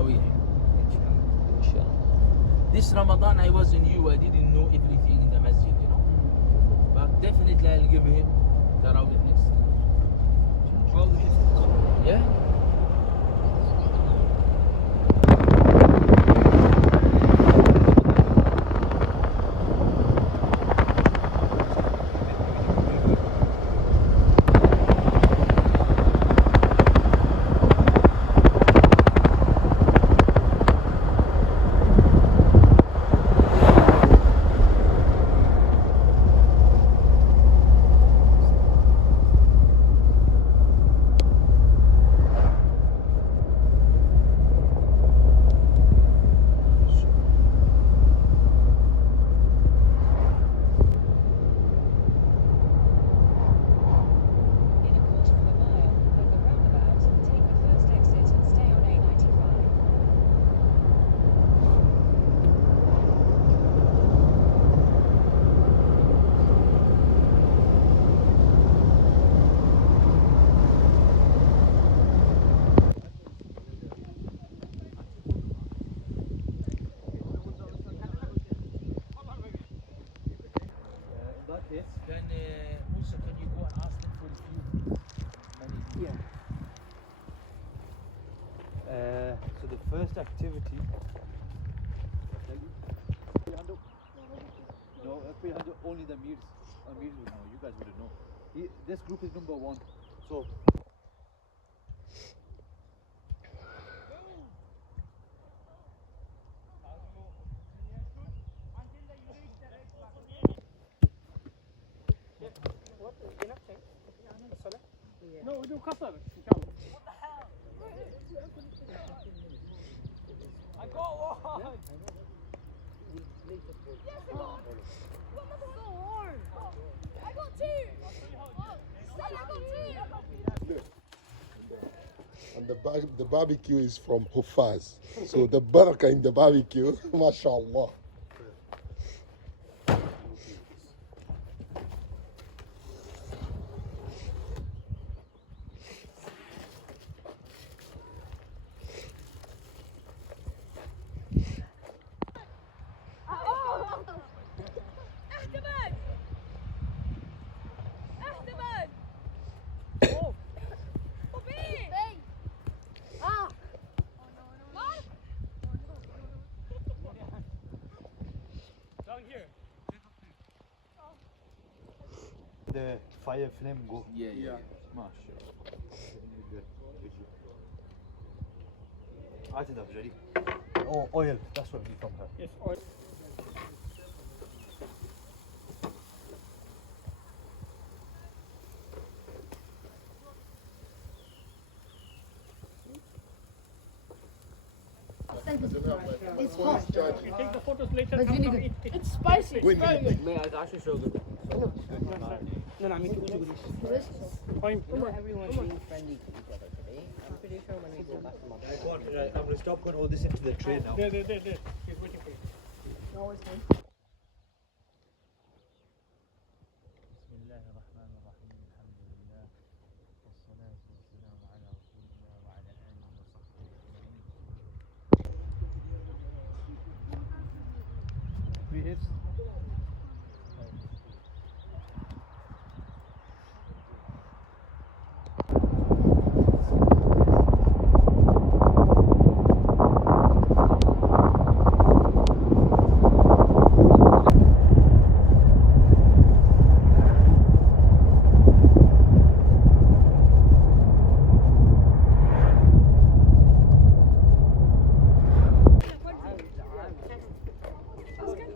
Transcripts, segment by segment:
Tarawih. Inshallah. This Ramadan I was new, I didn't know everything in the masjid, you know. But definitely I'll give him Tarawih next year. All the kids. Yeah. Yes. Can Musa, can you go and ask them for a few money? Yeah. So the first activity. No, only the Amirs. Amirs would know. You guys wouldn't know. This group is number 1. So. No, we do Qatar, inshallah. What the hell? I got one! Yes, I got so hard. I got 2. Son, I got 2. And the barbecue is from Hufaz. So the barakah in the barbecue, mashallah. احتمال وبيه Down here. The fire flame go. Yeah. MashaAllah. Atida, ready? Oh, oil. That's what we need from her. Yes, oil. It's hot. You take the photos later. But come vinegar. eat. It's spicy. It's very good. May I actually show them? No, I mean, Delicious. fine. Everyone's being friendly to each other today. I'm pretty sure when we go back to my Go on, I'm going to stop putting all this into the tray now. There. He's waiting for you. No, it's fine. بسم الله الرحمن الرحيم الحمد لله والصلاة والسلام على رسول الله وعلى آله وصحبه أجمعين. That's kind of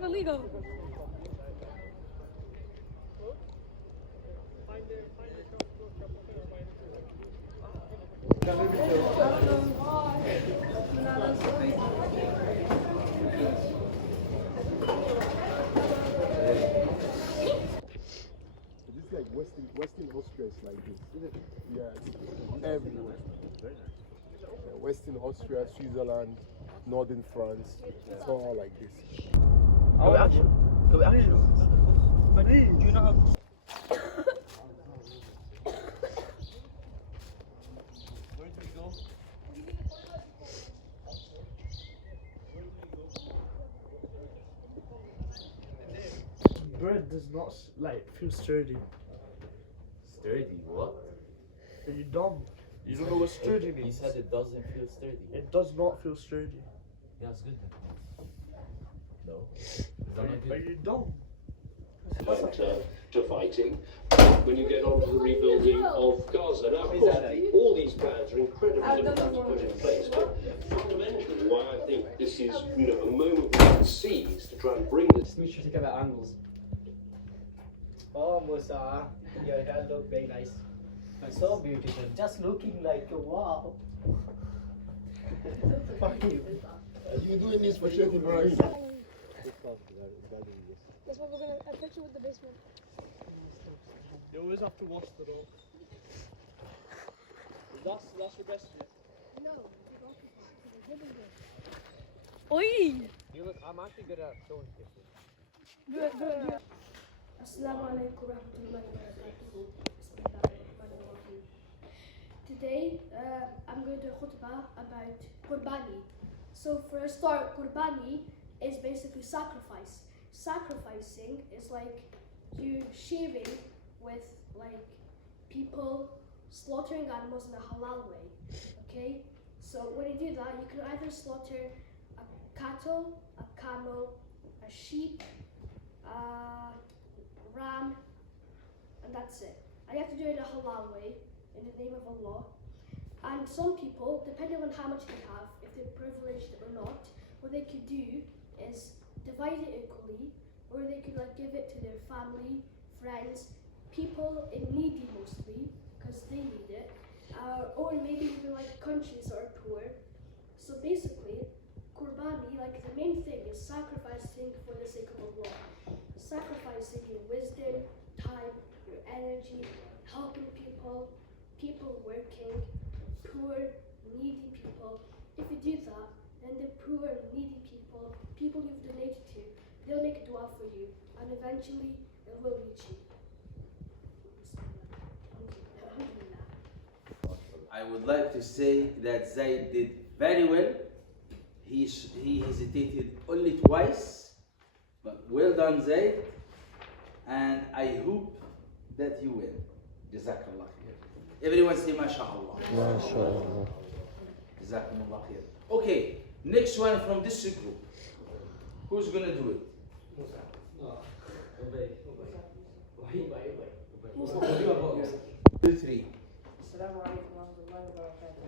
illegal. This is like Western Austria is like this. Yeah, it's everywhere. Yeah, Western Austria, Switzerland, Northern France, it's all like this. Are we actually? But do you know how? Where do we go? bread does not feel sturdy. Sturdy, what? Are you dumb? You don't know what sturdy He means. said it doesn't feel sturdy. It does not feel sturdy. Yeah, it's good then. No. Is that not Are good? you dumb? To fighting when you get on to the rebuilding of Gaza. Now, of course, all these plans are incredibly difficult to put in place, but fundamentally, why I think this is, a moment we can seize to try and bring this. We should think about angles. Oh, Musa, your hair look very nice. So beautiful. Just looking like wow. You doing this for Sheikh Ibrahim? That's what we're gonna affect you with the basement. You always have to wash the door. That's your best yet. No, you don't. It's a living room. Oi! I'm actually good at showing people. Do it. Assalamu alaikum warahmatullahi wabarakatuh. Bismillahirrahmanirrahim. Today, I'm going to khutbah about Qurbani. So for a start, Qurbani is basically sacrifice. Sacrificing is like you sharing with people slaughtering animals in a halal way. Okay? So when you do that, you can either slaughter a cattle, a camel, a sheep, a ram, and that's it. And you have to do it in a halal way, in the name of Allah. And some people, depending on how much they have, if they're privileged or not, what they could do is divide it equally, or they could give it to their family, friends, people in needy mostly, because they need it, or maybe even countries that are poor. So basically, Qurbani, the main thing is sacrificing for the sake of Allah. Sacrificing your wisdom, time, your energy, helping people working, poor, needy people. If you do that, then the poor, needy people you've donated to, they'll make dua for you, and eventually it will reach you. I would like to say that Zaid did very well. He hesitated only twice, but well done, Zaid. And I hope that you win. Jazakallah khair. Everyone say MashaAllah. MashaAllah. Jazakumullah khair. Okay, next one from this group. Who's gonna do it? Two, three. السلام عليكم ورحمة الله وبركاته.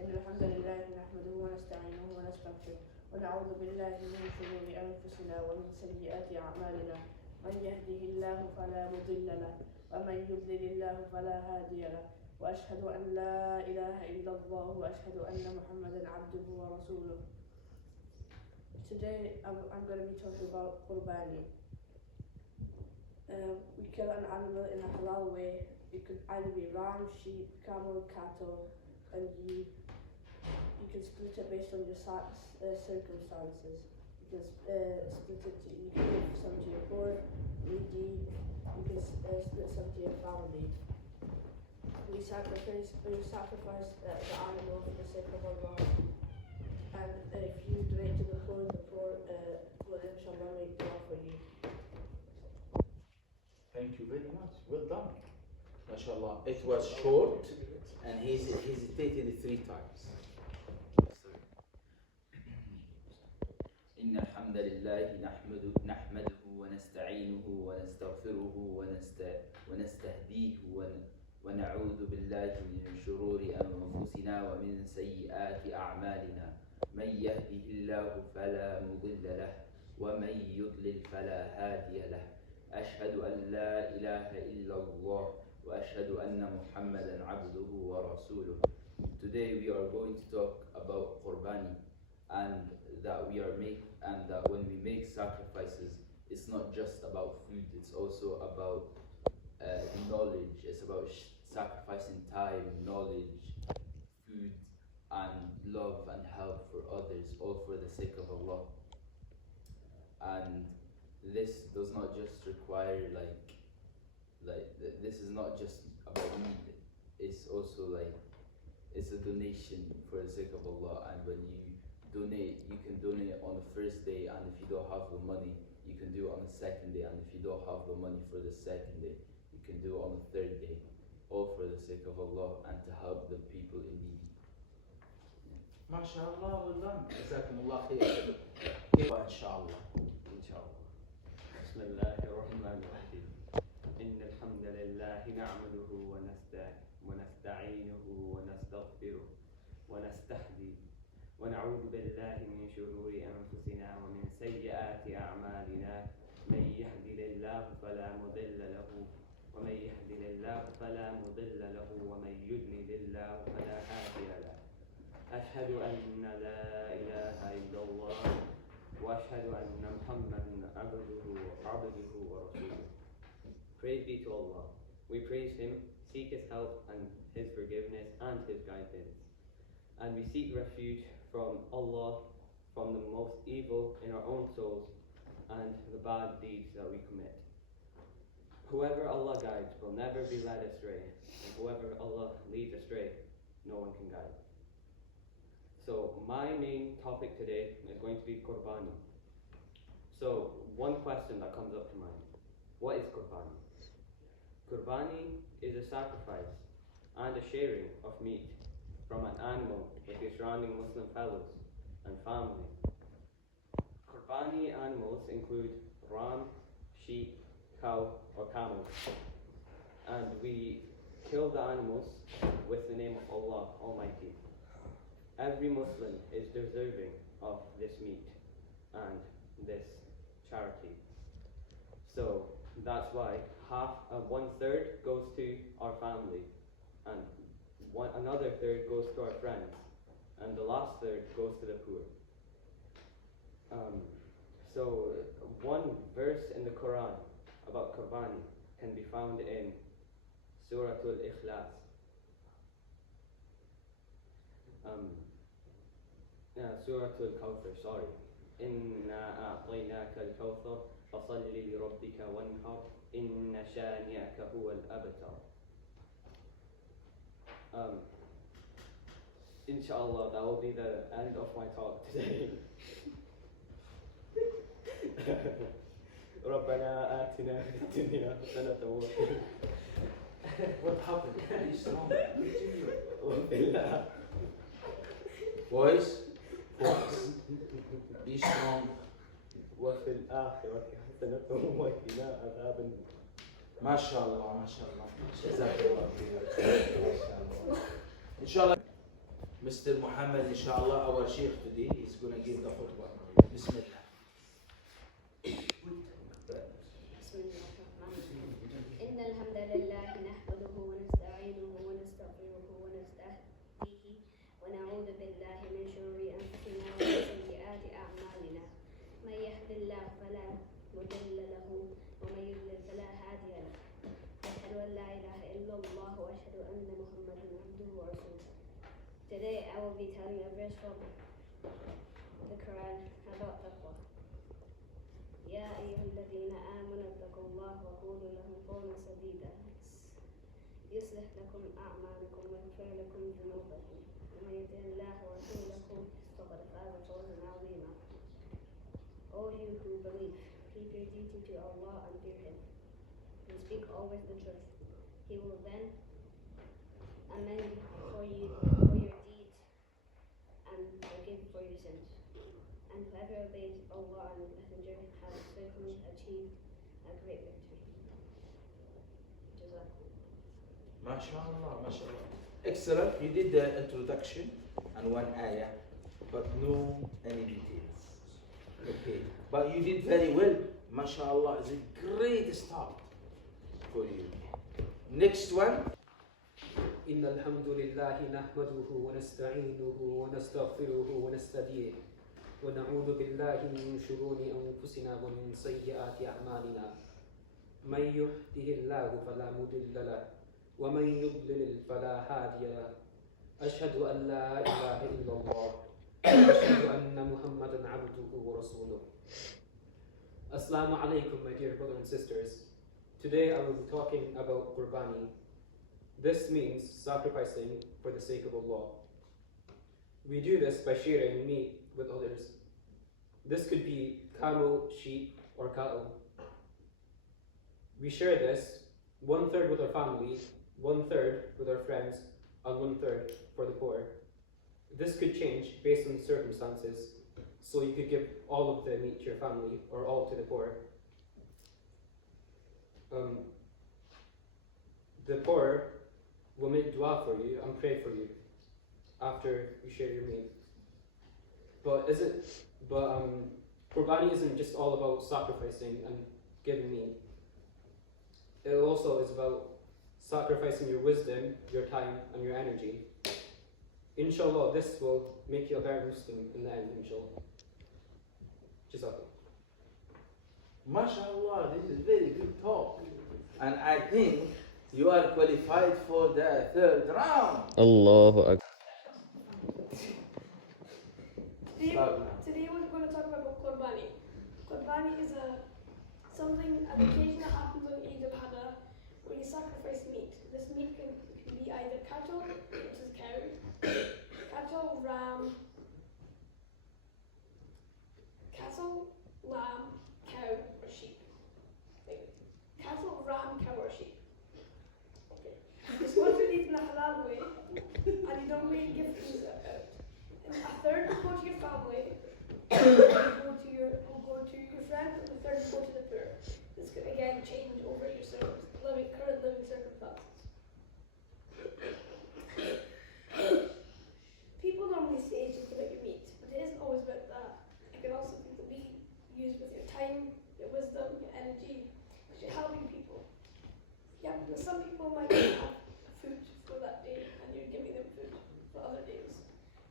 إن الحمد لله نحمده ونستعينه ونستغفره ونعوذ بالله من شرور أنفسنا ومن سيئات أعمالنا. من يهده الله فلا مضل له ومن يضلل الله فلا هادي له. وأشهد أن لا إله إلا الله وأشهد أن محمدا عبده ورسوله. Today I'm going to be talking about Qurbani. We kill an animal in a halal way. It could either be ram, sheep, camel, cattle, and you can split it based on your circumstances. You can split it to, you can give some to your poor, needy, you can split some to your family. We sacrifice the animal for the sake of Allah. And if you donate to the poor will inshallah make dua for you. Thank you very much. Well done. MashaAllah. It was short and he hesitated 3 times. إن الحمد لله نحمده ونستعينه ونستغفره ونستهديه ونعوذ بالله من شرور أنفسنا ومن سيئات أعمالنا. من يهده الله فلا مضل له ومن يضلل فلا هادي له. أشهد أن لا إله إلا الله وأشهد أن محمدا عبده ورسوله. Today we are going to talk about Qurbani, and that when we make sacrifices, it's not just about food, it's also about knowledge. It's about sacrificing time, knowledge, food, and love and help for others, all for the sake of Allah. And this does not just require this is not just about need. It's also it's a donation for the sake of Allah. And when you donate, you can donate on the first day, and if you don't have the money, you you can do it on the second day, and if you don't have the money for the second day, you can do it on the third day, all for the sake of Allah and to help the people in need. ما شاء الله well done جزاكم الله خير إن شاء الله إن شاء الله. بسم الله الرحمن الرحيم. إن الحمد لله نعمده ونستعينه ونستغفره ونستهدي ونعوذ بالله من شرور أنفسنا ومن سيئات أعمالنا. من يهد الله فلا مضل له ومن يهد الله فلا مضل له ومن يضلل الله فلا هادي له. أشهد أن لا إله إلا الله وأشهد أن محمدا عبده ورسوله. Praise be to Allah. We praise Him, seek His help and His forgiveness and His guidance. And we seek refuge from Allah from the most evil in our own souls and the bad deeds that we commit. Whoever Allah guides will never be led astray, and whoever Allah leads astray, no one can guide. So my main topic today is going to be Qurbani. So one question that comes up to mind, what is Qurbani? Qurbani is a sacrifice and a sharing of meat from an animal with your surrounding Muslim fellows and family. Qurbani animals include ram, sheep, cow or camel. And we kill the animals with the name of Allah Almighty. Every Muslim is deserving of this meat and this charity. So that's why one third goes to our family, and another third goes to our friends, and the last third goes to the poor. So one verse in the Quran about Qurbani can be found in Surah Al-Ikhlas. Surah Al-Kawthar, sorry. إِنَّا أَعْطَيْنَاكَ الْكَوْثَرَ فَصَلِّ لِرَبِّكَ وَانْحَرْ إِنَّ شَانِئَكَ هُوَ الْأَبْتَرُ. Inshallah, that will be the end of my talk today. ربنا آتنا في الدنيا حسنة What happened? Be strong. Boys, Be strong. وفي الآخرة حسنة وقنا عذاب النار. ما شاء الله ما شاء الله جزاك الله خير ما شاء الله إن شاء الله Mr. Muhammad إن شاء الله our sheikh today is gonna give the khutbah بسم الله بسم الله الرحمن الرحيم. إن الحمد لله نحمده ونستعينه ونستغفره ونستهديه ونعوذ بالله من شرور أنفسنا ومن سيئات أعمالنا. من يهد الله فلا مضل له ومن يضلل فلا هادي له. أشهد أن لا إله إلا الله وأشهد أن محمدا عبده ورسوله. Today I will be telling a verse from the Quran about taqwa. يا أيها الذين آمنوا اتقوا الله وقولوا له قولا سديدا يصلح لكم أعمالكم ويغفر لكم ذنوبكم ومن يطع الله ورسوله فقد فاز فوزا عظيما. All you who believe, keep your duty to Allah and fear Him, and speak always the truth. He will then amend for you for your deeds and forgive for your sins. And whoever obeys Allah and His Messenger has certainly achieved a great victory. Jazakum. ما شاء الله ما شاء الله Excellent. You did the introduction and one ayah, but no any details. Okay, but you did very well. MashaAllah is a great start for you. Next one. إن الحمد لله نحمده ونستعينه ونستغفره ونستهديه ونعوذ بالله من شرور أنفسنا ومن سيئات أعمالنا. من يهده الله فلا مضل له ومن يضلل فلا هادي له. أشهد أن لا إله إلا الله وأشهد أن محمدا عبده ورسوله. Assalamu alaikum, my dear brothers and sisters. Today I will be talking about Qurbani. This means sacrificing for the sake of Allah. We do this by sharing meat with others. This could be camel, sheep, or cattle. We share this 1/3 with our family, 1/3 with our friends, and 1/3 for the poor. This could change based on the circumstances, so you could give all of the meat to your family or all to the poor. The poor will make dua for you and pray for you after you share your meat. But Qurbani isn't just all about sacrificing and giving meat. It also is about sacrificing your wisdom, your time, and your energy. Inshallah, this will make you a better Muslim in the end, inshallah. Jazakallah. MashaAllah, this is very good talk. And I think you are qualified for the 3rd round. Allahu Akbar. Today we're going to talk about Qurbani. Qurbani is an occasion that happens on Eid al-Adha where you sacrifice meat. This meat can be either cattle, which is cow, cattle, ram, lamb, cow, or sheep. Cattle, ram, cow, or sheep. Okay. You're supposed to eat in a halal way, and you don't really give things out. And a third will go to your family, a third will go to your friends, and a third will go to the poor. This could again change over your current living circumstances. People normally say it's just about your meat, but it isn't always about that. It can also be used with your time, your wisdom, your energy, because you're helping people. Yeah, some people might have food for that day, and you're giving them food for other days.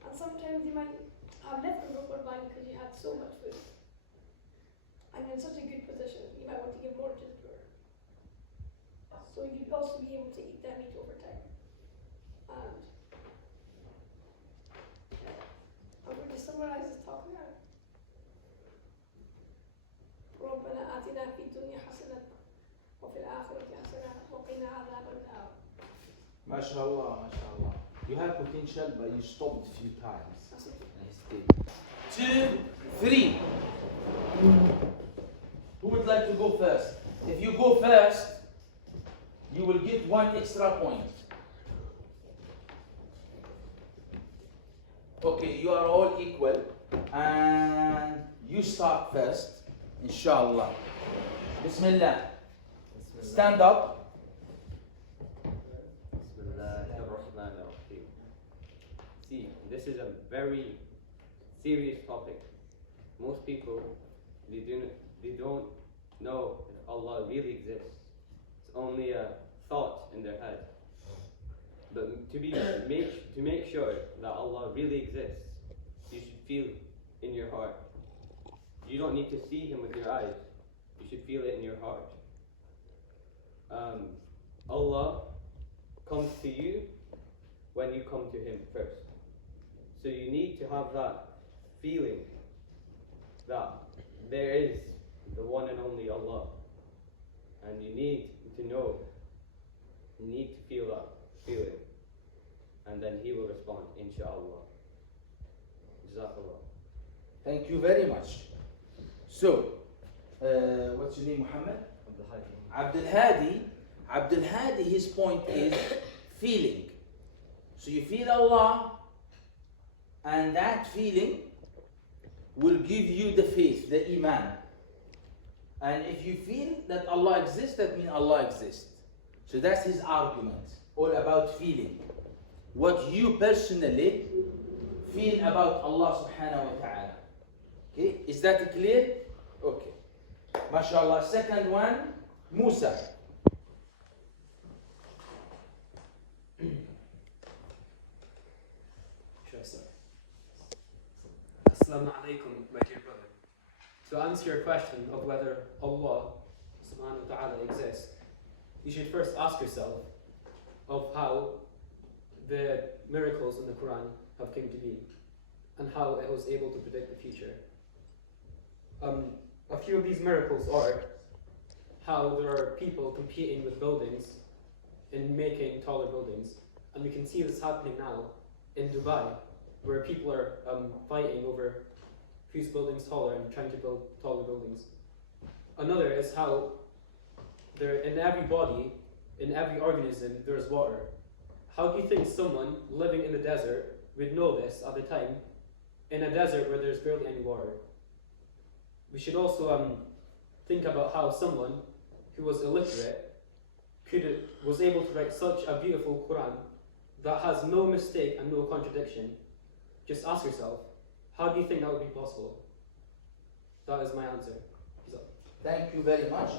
And sometimes you might have leftover Qurbani because you had so much food. And you're in such a good position, you might want to give more to the poor. So you'd also be able to eat that meat over time. And I'm going to summarize this talk now. ربنا آتنا في الدنيا حسنة وفي الآخرة حسنة وقنا عذاب النار. MashaAllah, MashaAllah. You have potential, but you stopped a few times. 2, 3. Who would like to go first? If you go first, you will get 1 extra point. Okay, you are all equal, and you start first, inshallah. Bismillah. Stand up. See, this is a very serious topic. Most people, they don't know if Allah really exists. It's only a thought in their head. But to make sure that Allah really exists, you should feel in your heart. You don't need to see Him with your eyes. You should feel it in your heart. Allah comes to you when you come to Him first. So you need to have that feeling that there is the one and only Allah. And you need to know, you need to feel that feeling. And then He will respond, inshallah. Jazakallah. Thank you very much. So, what's your name, Muhammad? Abdul Hadi. Abdul Hadi, his point is feeling. So you feel Allah, and that feeling will give you the faith, the iman. And if you feel that Allah exists, that means Allah exists. So that's his argument, all about feeling. What you personally feel about Allah subhanahu wa ta'ala. Okay, is that clear? Okay. MashaAllah. Second one, Musa. Assalamu alaikum, my dear brother. To answer your question of whether Allah subhanahu wa ta'ala exists, you should first ask yourself of how the miracles in the Quran have come to be and how it was able to predict the future. A few of these miracles are how there are people competing with buildings in making taller buildings, and we can see this happening now in Dubai, where people are fighting over whose building's taller and trying to build taller buildings. Another is how there in every body, in every organism, there's water. How do you think someone living in the desert would know this at the time, in a desert where there's barely any water? We should also think about how someone who was illiterate was able to write such a beautiful Quran that has no mistake and no contradiction. Just ask yourself, how do you think that would be possible? That is my answer. Thank you very much.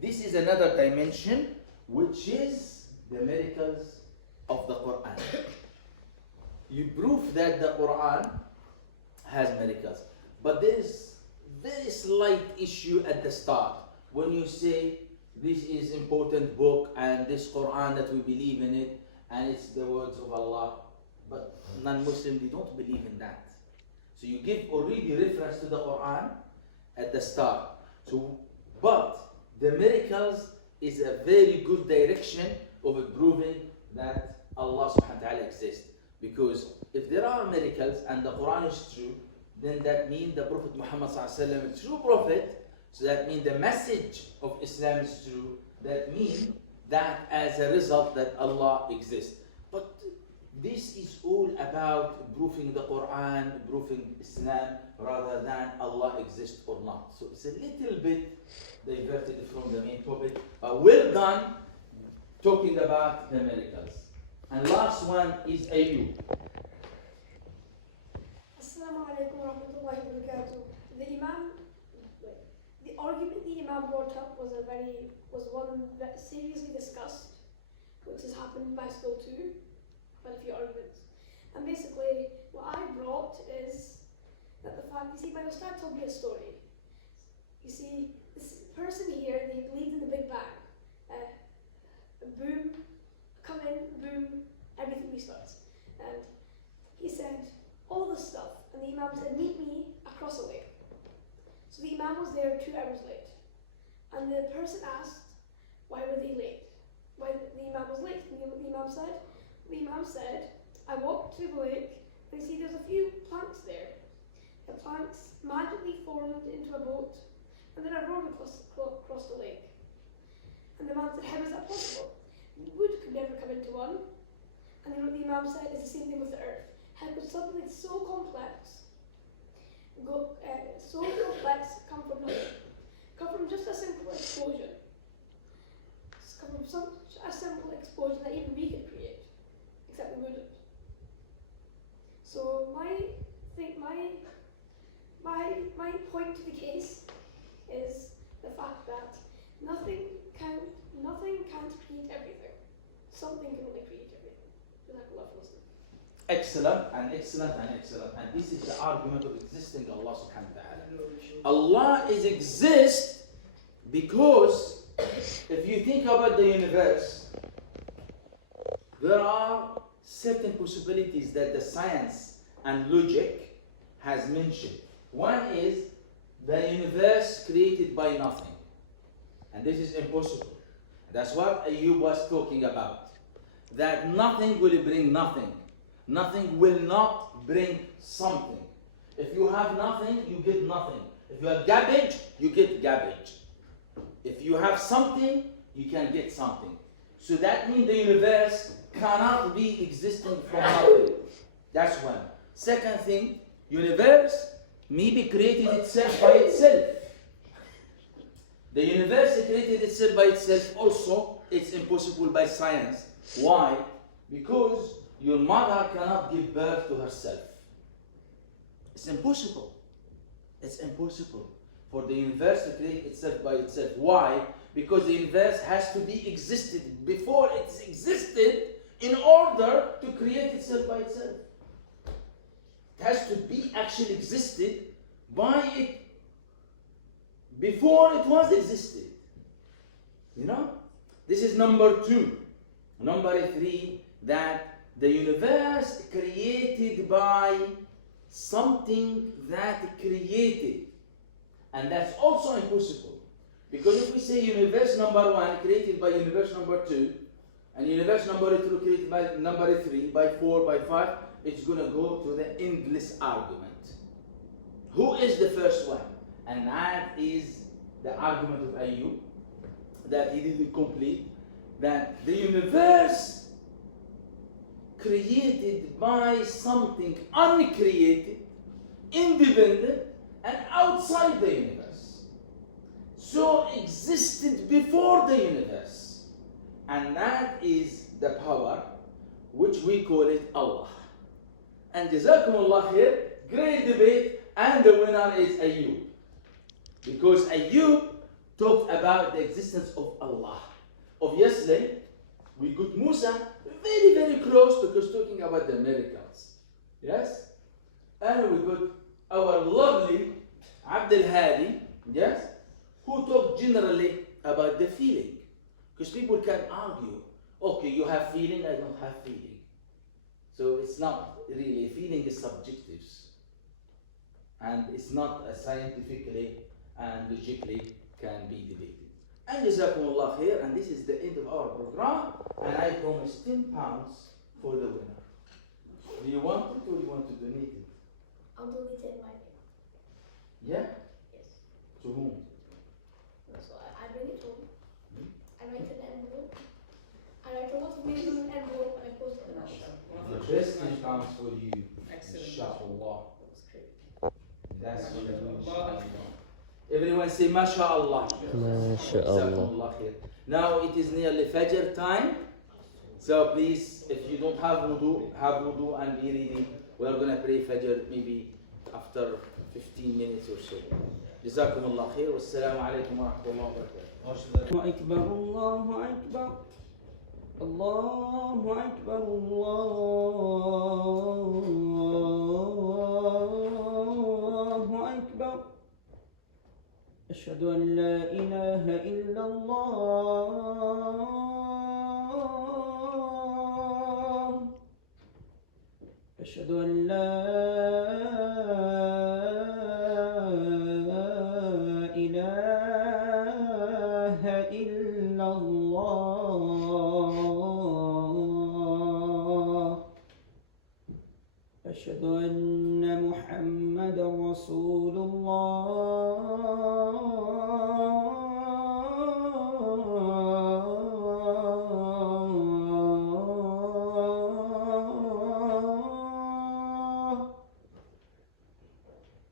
This is another dimension, which is the miracles of the Quran. You prove that the Quran has miracles, but there is very slight issue at the start when you say this is important book and this Quran that we believe in it and it's the words of Allah, but non-Muslim, they don't believe in that. So you give already reference to the Quran at the start. But the miracles is a very good direction of proving that Allah subhanahu wa ta'ala exists. Because if there are miracles and the Quran is true, then that means the Prophet Muhammad sallallahu alaihi wasallam is true prophet. So that means the message of Islam is true. That means that as a result that Allah exists. But this is all about proving the Quran, proving Islam, rather than Allah exists or not. So it's a little bit diverted from the main topic. But well done talking about the miracles. And last one is Ayub. Assalamu alaikum wa rahmatullahi wa barakatuh. The argument the Imam brought up was one that seriously discussed, which has happened in my school too, quite a few arguments. And basically, what I brought is that the fact, you see, my Ustad told me a story. You see, this person here, they believed in the Big Bang. Boom, come in, boom, everything restarts. And he said all this stuff, and the Imam said, meet me across the lake. So the Imam was there 2 hours late. And the person asked, why were they late? Why the Imam was late? And the Imam said? The Imam said, I walked to the lake, and you see there's a few planks there. The planks magically formed into a boat, and then I rowed across the lake. And the man said, how is that possible? Wood could never come into one. And then what the Imam said is the same thing with the earth. How could something so complex come from nothing? Come from just a simple explosion. Come from such a simple explosion that even we could create, except we wouldn't. So my point to the case is the fact that nothing can't create everything. Something can only create everything. Jazakallah for listening. Excellent and excellent and excellent. And this is the argument of existing Allah subhanahu wa ta'ala. Allah is exist because if you think about the universe, there are certain possibilities that the science and logic has mentioned. One is the universe created by nothing. And this is impossible. That's what Ayub was talking about. That nothing will bring nothing. Nothing will not bring something. If you have nothing, you get nothing. If you have garbage, you get garbage. If you have something, you can get something. So that means the universe cannot be existing from nothing. That's one. Second thing, universe maybe created itself by itself. The universe created itself by itself also, it's impossible by science. Why? Because your mother cannot give birth to herself. It's impossible. It's impossible for the universe to create itself by itself. Why? Because the universe has to be existed before it's existed in order to create itself by itself. It has to be actually existed by it before it was existed. You know? This is number 2. Number 3, that the universe created by something that created. And that's also impossible. Because if we say universe number 1 created by universe number 2, and universe number 2 created by number 3, by 4, by 5, it's going to go to the endless argument. Who is the first one? And that is the argument of Ayub, that he didn't complete, that the universe created by something uncreated, independent, and outside the universe. So existed before the universe. And that is the power which we call it Allah. And Jazakumullah khair, great debate, and the winner is Ayub. Because Ayub talked about the existence of Allah. Obviously, we got Musa very, very close because talking about the miracles. Yes? And we got our lovely Abdul Hadi, yes, who talked generally about the feeling. Because people can argue, okay, you have feeling, I don't have feeling. So it's not really, feeling is subjective. And it's not scientifically and logically can be debated. And Jazakumullah khair, and this is the end of our program, and I promise £10 for the winner. Do you want it or do you want to donate it? I'll donate it in my name. Yeah? Yes. To whom? So I bring it home. I write an envelope. I write a lot of names in an envelope and I post it in the house. The best £10 for you. Excellent. Inshallah. That's great. That's inshallah. Everyone say MashaAllah. MashaAllah. Now it is nearly Fajr time. So please, if you don't have wudu and be ready. We are going to pray Fajr maybe after 15 minutes or so. Jazakumullah khair. Wassalamu alaikum wa rahmatullahi wa barakatuh. الله أكبر الله أكبر الله أكبر الله أكبر أشهد أن لا إله إلا الله أشهد أن لا إله إلا الله أشهد أن محمدا رسول الله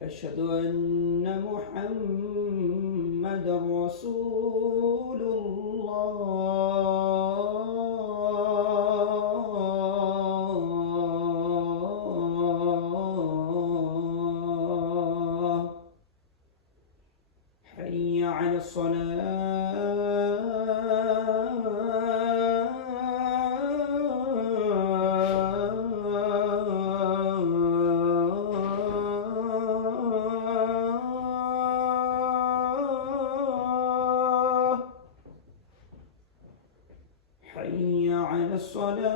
أشهد أن محمدا رسول الله حي على الصلاة حي على الصلاة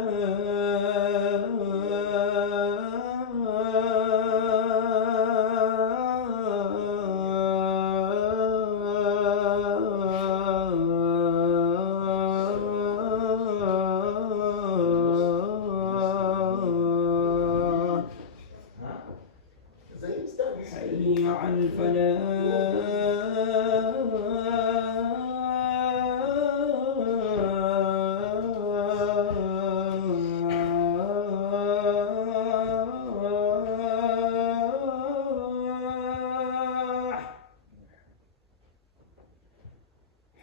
حي على الفلاح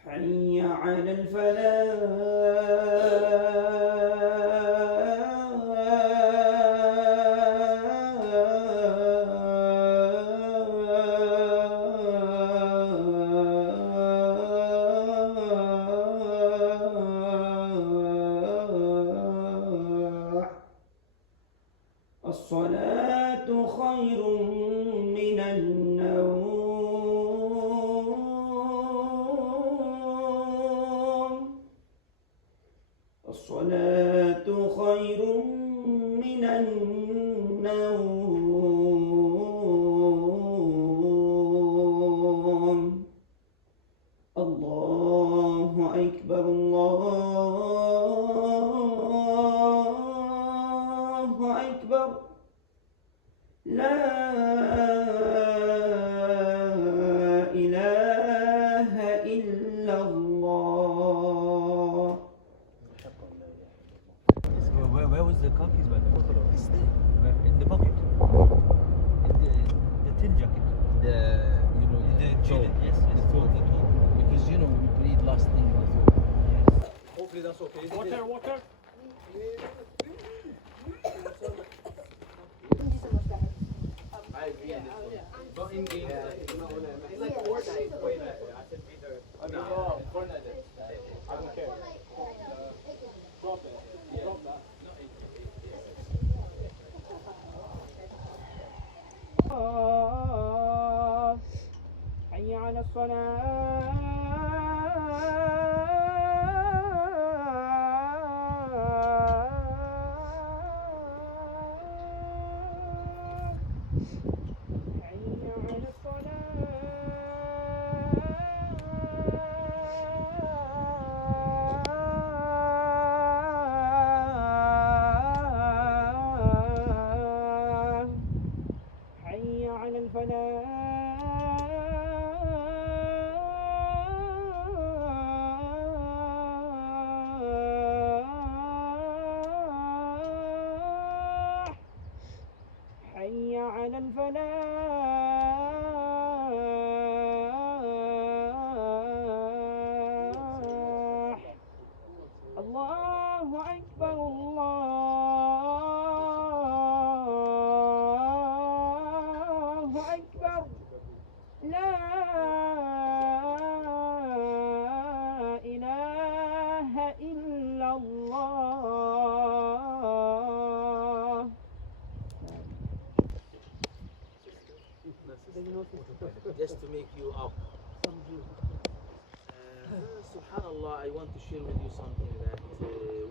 حي على الفلاح الصلاة خير من النوم tin jacket. The The throat. yes, The throat. Because we breed last thing in the throat. Hopefully that's okay. Water, water. I agree on this one. But in game, It's like Fortnite, way better. I said Peter. I mean, Fortnite. I don't care. Drop it. Drop that. حي على الصلاة حي على الصلاة حي على الفلاح حي على الفلاح الله أكبر الله أكبر لا إله إلا الله just to make you up. Subhanallah, I want to share with you something that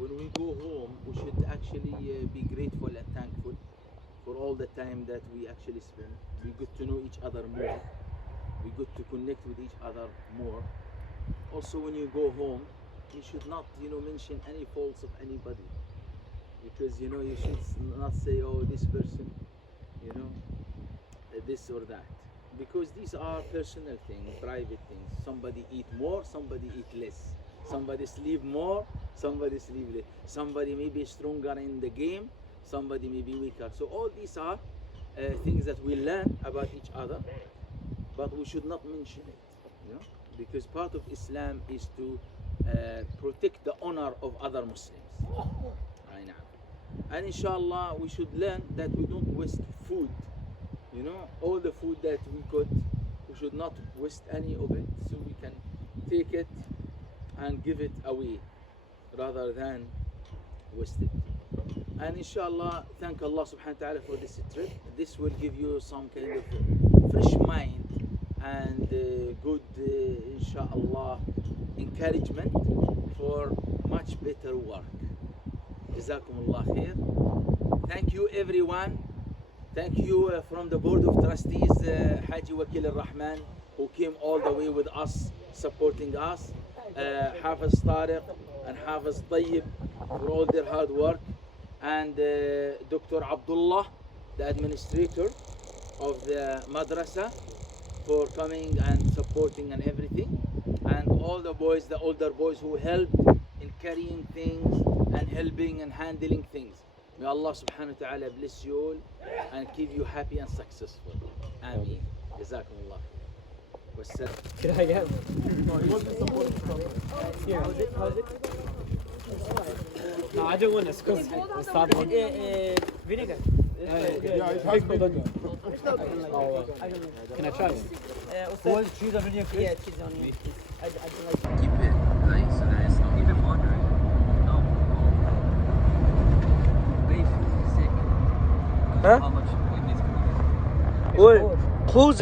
when we go home, we should actually be grateful and thankful for all the time that we actually spend. We get to know each other more. We get to connect with each other more. Also, when you go home, you should not, mention any faults of anybody, because you should not say, oh, this person, this or that, because these are personal things, private things. Somebody eat more, somebody eat less. Somebody sleep more, somebody sleep less. Somebody may be stronger in the game, somebody may be weaker. So all these are things that we learn about each other, but we should not mention it, because part of Islam is to protect the honor of other Muslims. And inshallah, we should learn that we don't waste food. All the food that we could, we should not waste any of it, so we can take it and give it away rather than waste it. And inshallah, thank Allah subhanahu wa ta'ala for this trip. This will give you some kind of fresh mind and good, inshallah, encouragement for much better work. Jazakumullah khair. Thank you everyone. Thank you from the Board of Trustees, Haji Wakil al-Rahman, who came all the way with us, supporting us, Hafiz Tariq and Hafiz Tayyib for all their hard work, and Dr. Abdullah, the administrator of the madrasa, for coming and supporting and everything, and all the boys, the older boys who helped in carrying things and helping and handling things. May Allah subhanahu wa ta'ala bless you all and keep you happy and successful. Ameen. Jazakumullah. Wassalam. Can I get? No, he wasn't supporting Here. How's it? No, I don't want this because it's start one. Vinegar. Yeah, it has vinegar. Can I try it? Who cheese on your Yeah, cheese on it. I don't like it. Keep it nice so that it's not even water. No. Wait, sick. Huh? How much weight is Close